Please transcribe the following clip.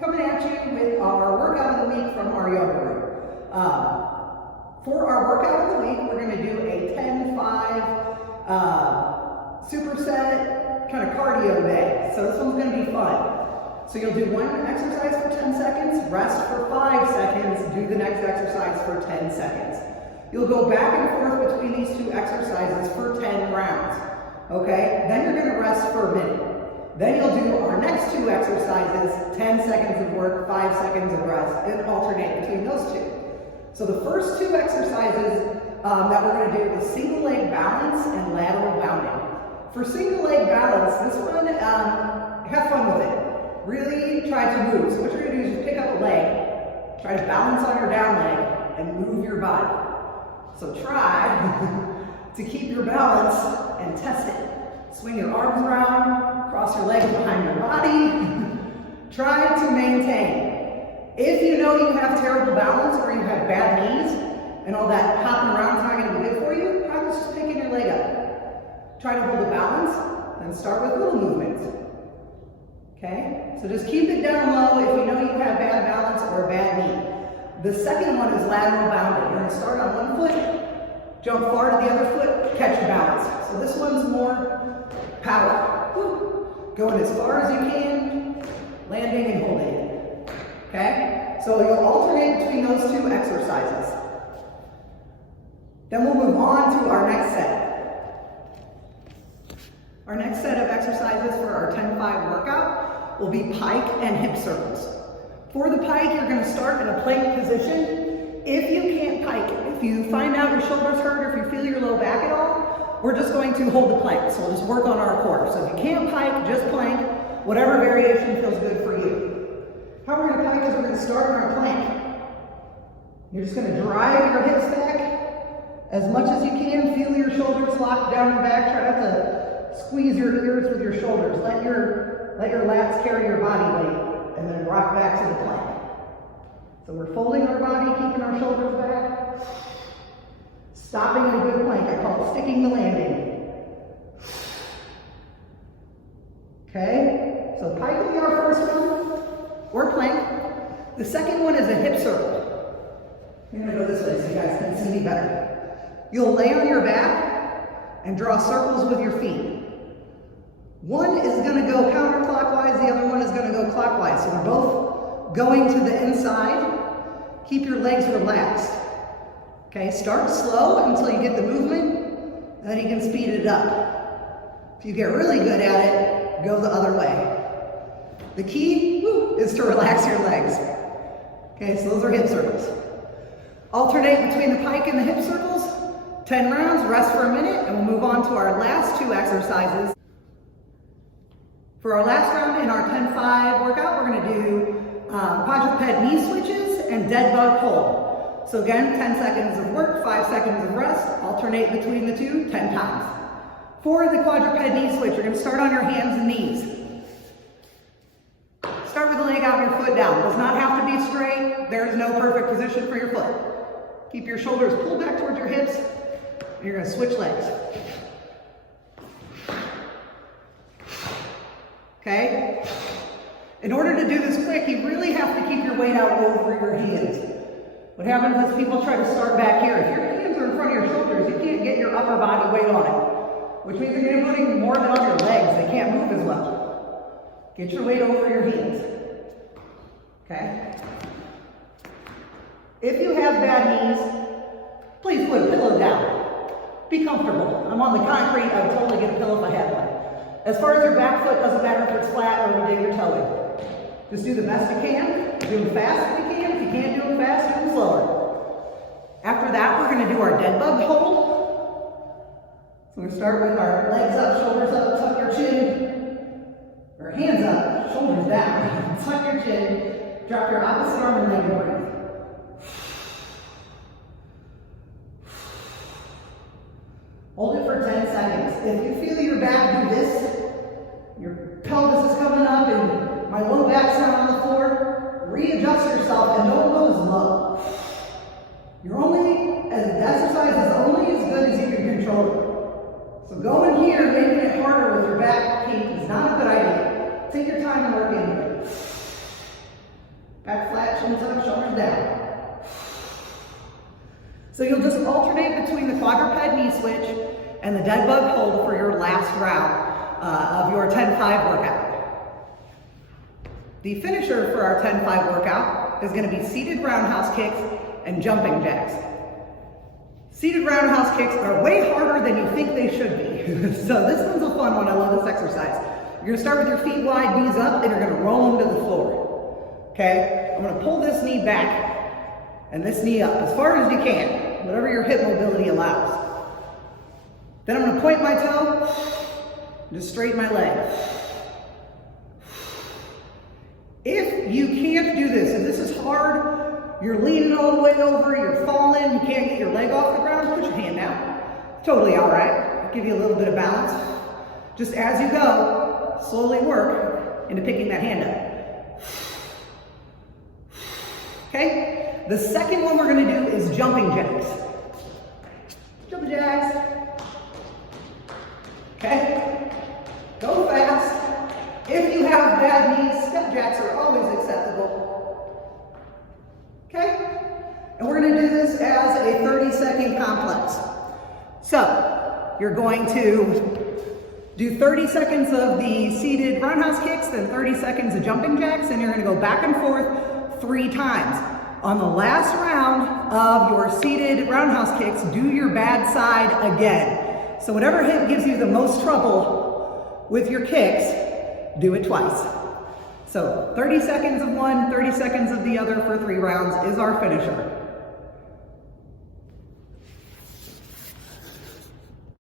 coming at you with our workout of the week from our yoga room. For our workout of the week, we're going to do a 10-5 superset kind of cardio day. So this one's going to be fun. So you'll do one exercise for 10 seconds, rest for 5 seconds, do the next exercise for 10 seconds. You'll go back and forth between these two exercises for 10 rounds. Okay? Then you're going to rest for a minute. Then you'll do our next two exercises, 10 seconds of work, 5 seconds of rest, and alternate between those two. So the first two exercises that we're going to do is single leg balance and lateral bounding. For single leg balance, this one, have fun with it. Really try to move. So what you're going to do is just pick up a leg, try to balance on your down leg, and move your body. So try to keep your balance and test it. Swing your arms around, cross your legs behind your body. Try to maintain. If you know you have terrible balance or you have bad knees and all that hopping around is not going to be good for you, practice just picking your leg up. Try to hold a balance and start with little movements. Okay? So just keep it down low if you know you have bad balance or a bad knee. The second one is lateral bounding. You're going to start on one foot, jump far to the other foot, catch your balance. So this one's more power. Woo. Going as far as you can, landing and holding it. Okay? So you'll alternate between those two exercises. Then we'll move on to our next set. Our next set of exercises for our 10-5 workout will be pike and hip circles. For the pike, you're going to start in a plank position. If you can't pike, if you find out your shoulders hurt or if you feel your low back at all, we're just going to hold the plank. So we'll just work on our core. So if you can't pike, just plank, whatever variation feels good for you. How we're going to pike is we're going to start in our plank. You're just going to drive your hips back as much as you can. Feel your shoulders locked down your back. Try not to squeeze your ears with your shoulders. Let your lats carry your body weight, and then rock back to the plank. So we're folding our body, keeping our shoulders back, stopping in a good plank. I call it sticking the landing. Okay, so piking our first one, or plank. The second one is a hip circle. I'm going to go this way so you guys can see me better. You'll lay on your back and draw circles with your feet. One is going to go counterclockwise, the other one is going to go clockwise. So they're both going to the inside. Keep your legs relaxed. Okay, start slow until you get the movement, then you can speed it up. If you get really good at it, go the other way. The key is to relax your legs. Okay, so those are hip circles. Alternate between the pike and the hip circles. 10 rounds, rest for a minute, and we'll move on to our last two exercises. For our last round in our 10-5 workout, we're going to do quadruped knee switches and dead bug hold. So again, 10 seconds of work, 5 seconds of rest, alternate between the two 10 times. For the quadruped knee switch, you're going to start on your hands and knees. Start with the leg out and your foot down. It does not have to be straight. There is no perfect position for your foot. Keep your shoulders pulled back towards your hips, and you're going to switch legs. Okay? In order to do this quick, you really have to keep your weight out over your hands. What happens is people try to start back here. If your hands are in front of your shoulders, you can't get your upper body weight on it, which means you're going to be putting more than on your legs. They can't move as well. Get your weight over your hands. Okay? If you have bad knees, please put a pillow down. Be comfortable. I'm on the concrete. I would totally get a pillow if I had one. As far as your back foot, doesn't matter if it's flat or you dig your toe in. Just do the best you can. Do them fast if you can. If you can't do them fast, do them slower. After that, we're going to do our dead bug hold. So we're going to start with our legs up, shoulders up, tuck your chin. Or hands up, shoulders down. Tuck your chin. Drop your opposite arm and leg and breathe. Hold it for 10 seconds. If you feel your back do this, your pelvis is coming up and my low back's not on the floor, readjust yourself and don't go as low. The exercise is only as good as you can control it. So going here, making it harder with your back feet is not a good idea. Take your time and work in here. shoulders down. So you'll just alternate between the quadruped knee switch and the dead bug hold for your last round of your 10-5 workout. The finisher for our 10-5 workout is going to be seated roundhouse kicks and jumping jacks. Seated roundhouse kicks are way harder than you think they should be. So this one's a fun one. I love this exercise. You're going to start with your feet wide, knees up, and you're going to roll them to the floor. Okay? I'm going to pull this knee back and this knee up as far as you can, whatever your hip mobility allows. Then I'm going to point my toe, just straighten my leg. If you can't do this, if this is hard, you're leaning all the way over, you're falling, you can't get your leg off the ground, put your hand down. Totally all right. I'll give you a little bit of balance. Just as you go, slowly work into picking that hand up. Okay? The second one we're going to do is jumping jacks. Jumping jacks. Okay? Go fast. If you have bad knees, step jacks are always acceptable. Okay? And we're going to do this as a 30-second complex. So, you're going to do 30 seconds of the seated roundhouse kicks, then 30 seconds of jumping jacks, and you're going to go back and forth 3 times. On the last round of your seated roundhouse kicks, do your bad side again. So whatever hip gives you the most trouble with your kicks, do it twice. So 30 seconds of one, 30 seconds of the other for 3 rounds is our finisher.